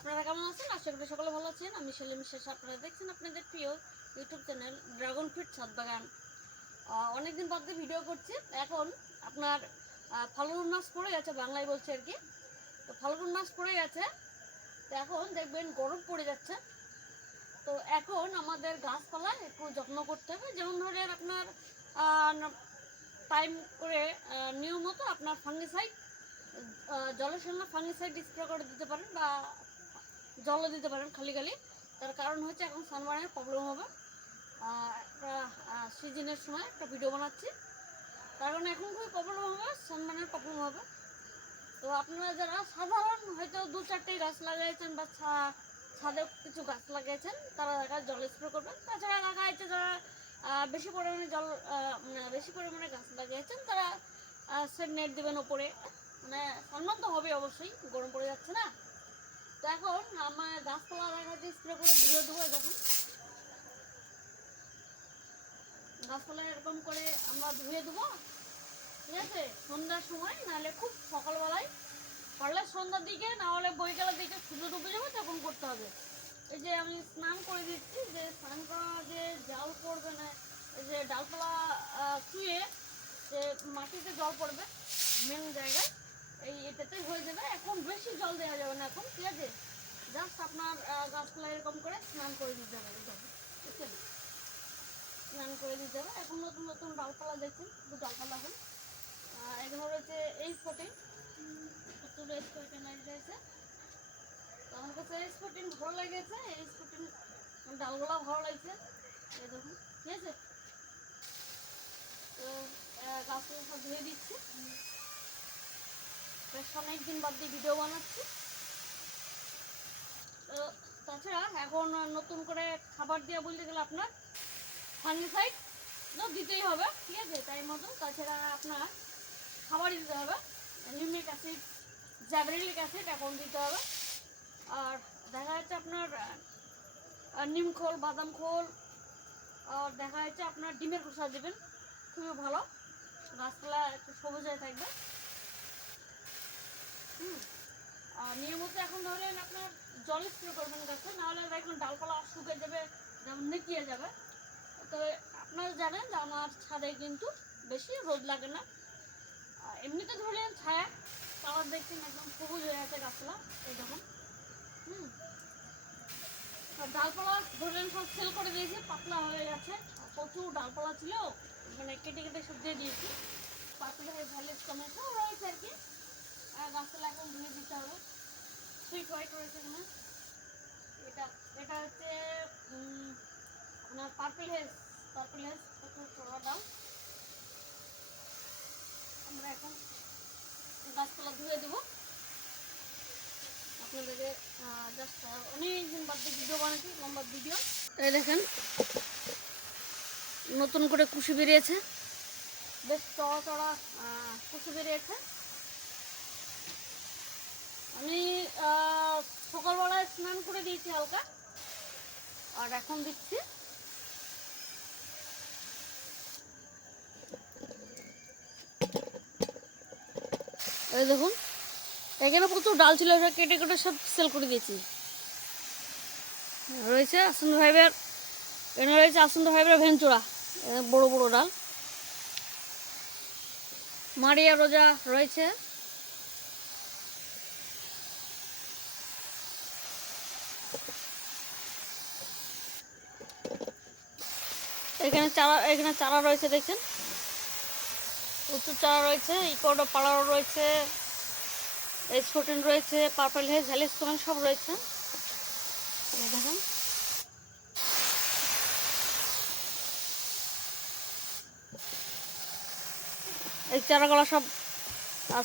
আপনারা কেমন আছেন? আশা করি সকলে ভালো আছেন। আমি সেলিম শেষ, আপনারা দেখছেন আপনাদের প্রিয় ইউটিউব চ্যানেল ড্রাগন ফ্রুট ছাদ বাগান। অনেকদিন বাদ দিয়ে ভিডিও করছি। এখন আপনার ফাল্গুন মাস পড়ে গেছে, বাংলায় বলছে আর কি। তো ফাল্গুন মাস পড়ে গেছে, তো এখন দেখবেন গরম পড়ে যাচ্ছে। তো এখন আমাদের গাছপালা একটু যত্ন করতে হবে। যেমন ধরেন আপনার টাইম করে নিয়মিত আপনার ফাঙ্গিসাইড, জলের সঙ্গে ফাঙ্গিসাইড স্প্রে করে দিতে পারেন বা জলও দিতে পারেন খালি খালি। তার কারণ হচ্ছে এখন সানবার্নের প্রবলেম হবে। একটা সিজনের সময় একটা ভিডিও বানাচ্ছি, তার কারণে এখন খুবই প্রবলেম হবে, সানবার্নের প্রবলেম হবে। তো আপনারা যারা সাধারণ হয়তো 2-4টি গাছ লাগিয়েছেন বা ছাদে কিছু গাছ লাগিয়েছেন, তারা জল স্প্রে করবেন। তাছাড়া দেখা যাচ্ছে যারা বেশি পরিমাণে গাছ লাগিয়েছেন, তারা সেট নেট দেবেন ওপরে। মানে সম্মান তো হবে অবশ্যই, গরম পড়ে যাচ্ছে না। তো এখন আমার গাছপালা দেখা যাচ্ছে স্প্রে করে ধুয়ে দেবো। দেখুন গাছপালা এরকম করে আমরা ধুয়ে দেবো, ঠিক আছে? সন্ধ্যার সময়, নাহলে খুব সকালবেলায়, পারলে সন্ধ্যার দিকে, না হলে বৈকালের দিকে সূর্য ডুবে যাবে তখন করতে হবে। এই যে আমি স্নান করে দিচ্ছি, যে স্নান করা যে জল পড়বে না, এই যে ডালপালা ছুঁয়ে যে মাটিতে জল পড়বে মেন জায়গায়, এটাতে হয়ে যাবে। এখন বেশি জল দেওয়া যাবে না এখন, ঠিক আছে? জাস্ট আপনার গাছপালা এরকম করে স্নান করে দিতে হবে, বুঝছেন? স্নান করে দিতে হবে। এখন নতুন নতুন ডালপালা দেখুন, শুধু ডালপালা এখন এগুলো রয়েছে এই স্পটিং, প্রচুর স্পটিং রয়েছে। তো আমার কাছে এই স্পটিং ভালো লেগেছে, এই স্পটিং ডালগুলো ভালো লাগছে, এই দেখুন, ঠিক আছে? তো গাছগুলো সব ধুয়ে দিচ্ছি, বেশ অনেকদিন বাদ দিয়ে ভিডিও বানাচ্ছি। তো তাছাড়া এখন নতুন করে খাবার দেওয়া বলতে গেলে আপনার ফাঙ্গিসাইড তো দিতেই হবে, ঠিক আছে? টাইম মতো। তাছাড়া আপনার খাবারই দিতে হবে, লিউমিক অ্যাসিড, জ্যাবরেলিক অ্যাসিড এখন দিতে হবে। আর দেখা যাচ্ছে আপনার নিম খোল, বাদাম খোল, আর দেখা যাচ্ছে আপনার ডিমের খোসা দেবেন, খুবই ভালো, গাছপালা একটু সবুজ হয়ে থাকবে। আর নিয়মিত এখন ধরেন আপনার জল স্প্রে করবেন গাছে, নাহলে দেখুন ডালপালা শুকিয়ে যাবে, যেমন নেকিয়ে যাবে। তবে আপনারা জানেন যে আমার ছাদে কিন্তু বেশি রোদ লাগে না, এমনিতে ধরলেন ছায়া কালার দেখছেন একদম সবুজ হয়ে আছে গাছপালা, এই দেখুন। ডালপালা ধরলেন সব সেল করে দিয়েছি, পাতলা হয়ে গেছে, প্রচুর ডালপালা ছিল, মানে কেটে কেটে সব দিয়ে দিয়েছি। পাতলা হয়ে ভ্যালেজ টমেটো রয়েছে আর কি, গাছপালা এখন ধুয়ে দিতে হবে। সুইট হোয়াইট রয়েছে এখানে, এটা হচ্ছে আপনার পার্পল হেজ প্রচুর চড়া ডাল। আমরা এখন গাছপালা ধুয়ে দেবো আপনাদেরকে। জাস্ট অনেকদিন বাদ দিয়ে ভিডিও বানাচ্ছি, লম্বা ভিডিও। এই দেখেন নতুন করে কুশি বেরিয়েছে, বেশ চড়া চড়া কুশি বেরিয়েছে। আমি সকালবেলায় স্নান করে দিয়েছি হালকা, আর এখন দিচ্ছি। এই দেখুন এখানে প্রচুর ডাল ছিল, ওটা কেটে কেটে সব সেল করে দিয়েছি। রয়েছে আসন্ত ফাইবার, এখানে রয়েছে আসন্ত ফাইবার ভেঞ্চুরা, বড় বড় ডাল। মারিয়া রোজা রয়েছে, এখানে চারা রয়েছে, দেখছেন প্রচুর চারা রয়েছে। ইকোডো পালারও রয়েছে, স্পোর্টিন রয়েছে, পার্পল হেজ, ভ্যালিস সব রয়েছে, দেখেন। এই চারাগুলো সব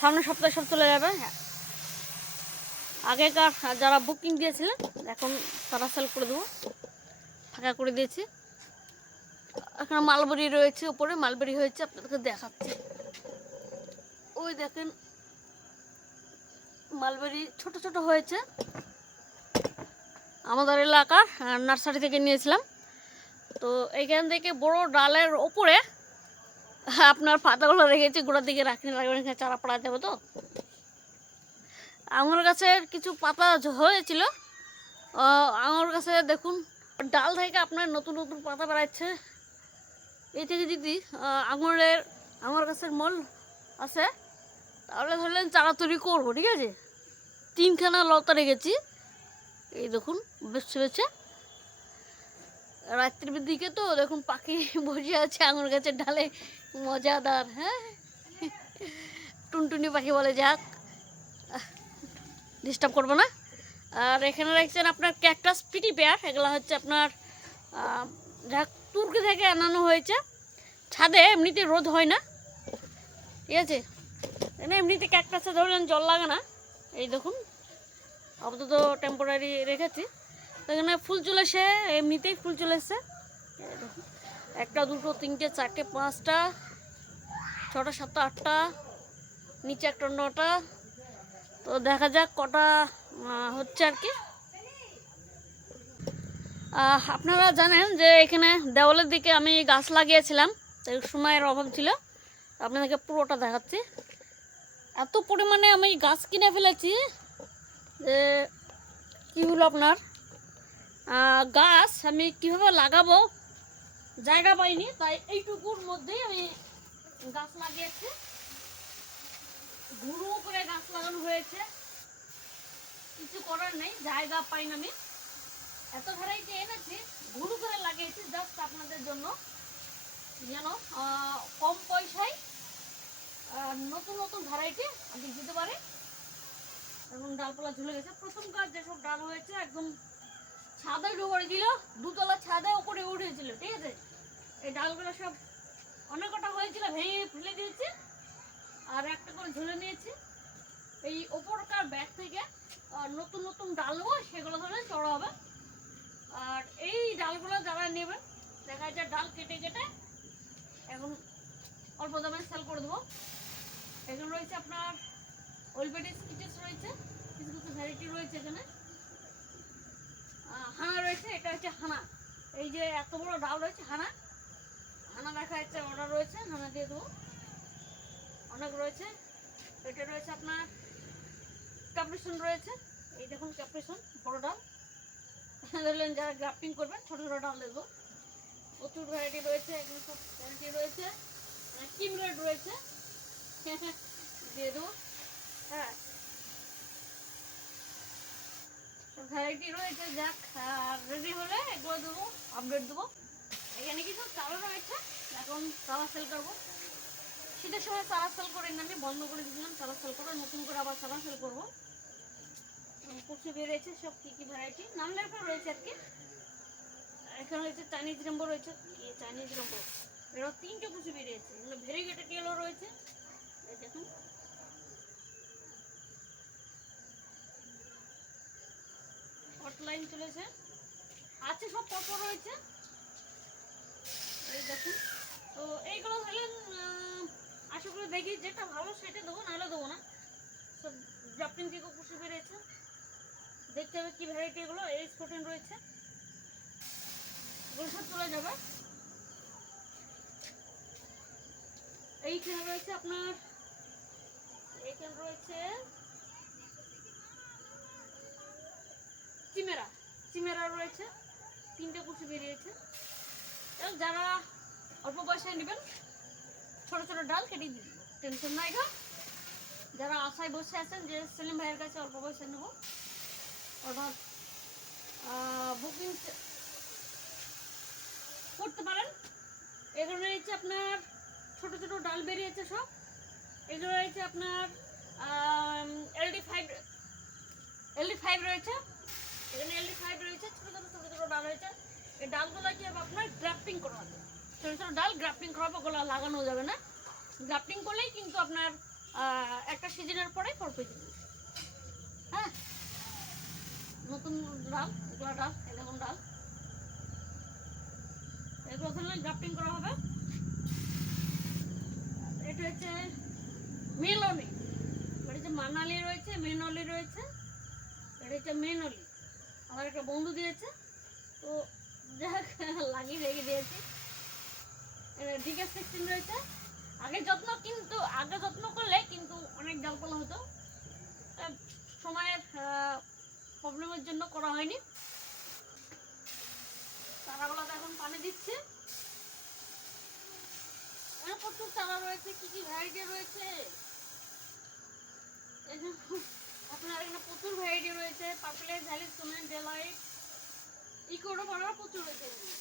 সামনের সপ্তাহে সব চলে যাবে। আগেকার যারা বুকিং দিয়েছিলেন এখন তারা সেল করে দেবো, ফাঁকা করে দিয়েছি। এখানে মালবেরি রয়েছে, উপরে মালবেরি হয়েছে, আপনাদেরকে দেখাচ্ছি। ওই দেখেন মালবেরি ছোট ছোট হয়েছে, আমাদের এলাকার নার্সারি থেকে নিয়েছিলাম। তো এইখান থেকে বড় ডালের ওপরে আপনার পাতাগুলো রেখেছি, গোড়ার দিকে রাখেন, এখানে চারা পড়া যাবে। তো আঙুর গাছের কিছু পাতা হয়েছিল, আঙুর গাছে দেখুন ডাল থেকে আপনার নতুন নতুন পাতা বেড়াচ্ছে। এই থেকে যদি আঙুর গাছের মূল আছে তাহলে ধরলেন চারা তৈরি করবো। ঠিক আছে, 3খানা লতা রেখেছি, এই দেখুন বেছে বেছে। রাত্রির দিকে তো দেখুন পাখি বসে আছে আঙুর গাছের ডালে, মজাদার। হ্যাঁ, টুনটুনি পাখি বলে, যাক ডিস্টার্ব করবো না। আর এখানে রাখছেন আপনার ক্যাকটাস পিটি পেয়ার, এগুলো হচ্ছে আপনার যা তুর্কি থেকে আনানো হয়েছে। ছাদে এমনিতে রোদ হয় না, ঠিক আছে, এমনিতে ক্যাকটাসে ধরলেন জল লাগে না। এই দেখুন আপাতত টেম্পোরারি রেখেছি, তো এখানে ফুল চলে এসে, এমনিতেই ফুল চলে এসছে। দেখুন 1টা 2টো 3টে 4টে 5টা 6টা 7টা 8টা, নিচে একটা 9টা। তো দেখা যাক কটা হচ্ছে আর কি। আপনারা জানেন যে এখানে দেওয়ালের দিকে আমি গাছ লাগিয়েছিলাম, তাই সময়ের অভাব ছিল। আপনাদেরকে পুরোটা দেখাচ্ছি। এত পরিমাণে আমি গাছ কিনে ফেলেছি যে কী হলো আপনার, গাছ আমি কীভাবে লাগাবো জায়গা পাইনি, তাই এইটুকুর মধ্যেই আমি গাছ লাগিয়েছি। ঘুরু করে গাছ লাগানো হয়েছে, কিছু করার নেই, জায়গা পাইনি আমি। এত ভ্যারাইটি এনেছি, ঘুরু করে লাগিয়েছি জাস্ট আপনাদের জন্য, যেন কম পয়সায় নতুন নতুন ভ্যারাইটি আমি দিতে পারি। এবং ডালপালা ঝুলে গেছে, প্রথম কাজ যেসব ডাল হয়েছে একদম ছাদে ডুবে দিল, 2তলা ছাদে উপরে উঠেছিল। ঠিক আছে, এই ডালগুলো সব অনেক কটা হয়েছিল, ভেঙে ফেলে দিয়েছি, আর একটা করে ঝুলে নিয়েছি। এই ওপরকার ব্যাগ থেকে নতুন নতুন ডাল নেবো, সেগুলো ধরে চড়া হবে। আর এই ডালগুলো যারা নেবেন, দেখা যাচ্ছে ডাল কেটে কেটে এখন অল্প দামে সেল করে দেবো। এখানে রয়েছে আপনার ওলবেডি স্কিচেস রয়েছে, কিছু কিছু ভ্যারাইটি রয়েছে এখানে। হানা রয়েছে, এটা হচ্ছে হানা, এই যে এত বড় ডাল রয়েছে হানা, হানা দেখা যাচ্ছে অর্ডার রয়েছে, হানা দিয়ে দেবো। অনেক রয়েছে, এটা রয়েছে আপনার ক্যাপ্রিসন রয়েছে, এই দেখুন ক্যাপ্রিসন বড় ডাল, ধরলেন যারা গ্রাফটিং করবেন ছোটো ছোটো ডাল দেবো। প্রচুর ভ্যারাইটি রয়েছে, এখানে সব ভ্যারাইটি রয়েছে, কিম রেড রয়েছে দিয়ে দেবো। হ্যাঁ, ভ্যারাইটি রয়েছে, যাক রেডি হলে এগুলো দেবো, আপডেট দেবো। এখানে কিছু চারা রয়েছে, এখন চারা সেল করবো। শীতের সময় চারা সেল করি না, আমি বন্ধ করে দিয়েছিলাম চারা সেল করে, নতুন করে আবার চারা সেল করবো। প্রচুর বেরিয়েছে, সব কী কী ভ্যারাইটি নাম লেখা রয়েছে আর কি। এখানে রয়েছে চাইনিজ রেম্বো রয়েছে, চাইনিজ রেম্বো এরা 3টে কুচি বেরিয়েছে, এগুলো ভেরিগেটেড ইয়েলো রয়েছে, এই দেখুন। হটলাইন চলেছে, আছে সব পপো রয়েছে, এই দেখুন। তো এইগুলো হলে আশা করি দেখি যেটা ভালো সেটা দেবো, নাহলে দেবো না। সব গ্রাফটিং থেকে কুচি বেরিয়েছে, দেখতে হবে কী ভ্যারাইটি। এগুলো এইচ 14 রয়েছে, এগুলো সব চলে যাবে। এইখানে রয়েছে আপনার, এইখানে রয়েছে চিমেরা, চিমেরা রয়েছে, 3টে কুচি বেরিয়েছে। যারা অল্প পয়সায় নেবেন ছোটো ছোটো ডাল কেটে দিয়ে দেবো, টেনশন নাই গা। যারা আশায় বসে আছেন যে সেলিম ভাইয়ের কাছে অল্প পয়সায় নেবো, অর্ডার বুকিং করতে পারেন। এগুলো রয়েছে আপনার ছোটো ছোটো ডাল বেরিয়েছে সব, এগুলো রয়েছে আপনার LD5 রয়েছে, এখানে LD5 রয়েছে, ছোটো ছোটো ডাল রয়েছে। এই ডালগুলো কি হবে আপনার গ্রাফটিং করা হবে, ছোটো ছোটো ডাল গ্রাফটিং করা হবে, ওগুলো লাগানো যাবে না। গ্রাফটিং করলেই কিন্তু আপনার একটা সিজনের পরে ফল পেয়ে যাবে। হ্যাঁ, নতুন ডাল, এগুলো ডাল, এরকম ডাল, এগুলো ধরলে গ্রাফটিং করা হবে। এটা হচ্ছে মেলনি, এটা হচ্ছে মানালি রয়েছে, মেনলি রয়েছে, এটা হচ্ছে মেনলি, আমার একটা বন্ধু দিয়েছে, তো যাক লাগিয়ে রেখে দিয়েছি। DK16 রয়েছে, আগে যত্ন করলে কিন্তু অনেক ডালপালা হতো, সময়ের প্রবলেমের জন্য করা হয়নি। চারাগুলোতে এখন পানি দিচ্ছে। এখানে প্রচুর চারা রয়েছে, কি কি ভ্যারাইটি রয়েছে এই যে আপনার এখানে প্রচুর ভ্যারাইটি রয়েছে। পার্পেলের ভ্যালিসোনেন ডেলাইট ইকোডো পাড়ার প্রচুর রয়েছে, এখানে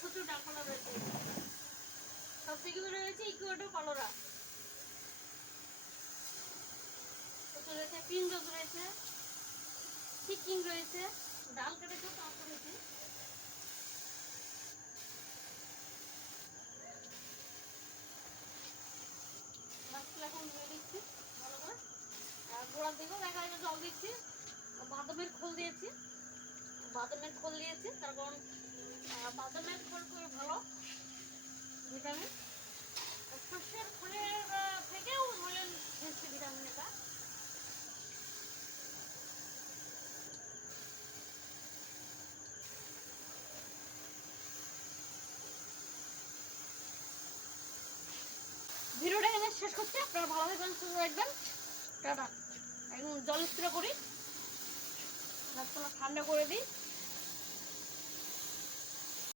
প্রচুর ডালপালা রয়েছে। সব থেকে বেশি রয়েছে ইকুয়েডর পালোরা, প্রচুর রয়েছে। পিন রোজ রয়েছে, সিকিং রয়েছে, ডাল কেটেছে পাঁচ রয়েছে। গাছগুলো এখন ধুয়ে দিচ্ছি ভালো করে। আর গোড়ার দিকেও দেখা যায় জল দিচ্ছি। বাদামের খোল দিয়েছি, বাদামের খোল দিয়েছি তার কারণ বাদামের খোল খুবই ভালো ভিটামিন। সর্ষের খোলের থেকেও ধরেন বেশি ভিটামিন এটা। ভিডিওটা এখানে শেষ করছি। আপনারা ভালো থাকবেন, সুস্থ থাকবেন, টাটা। এখন জল স্প্রে করি, গাছপালা ঠান্ডা করে দিই।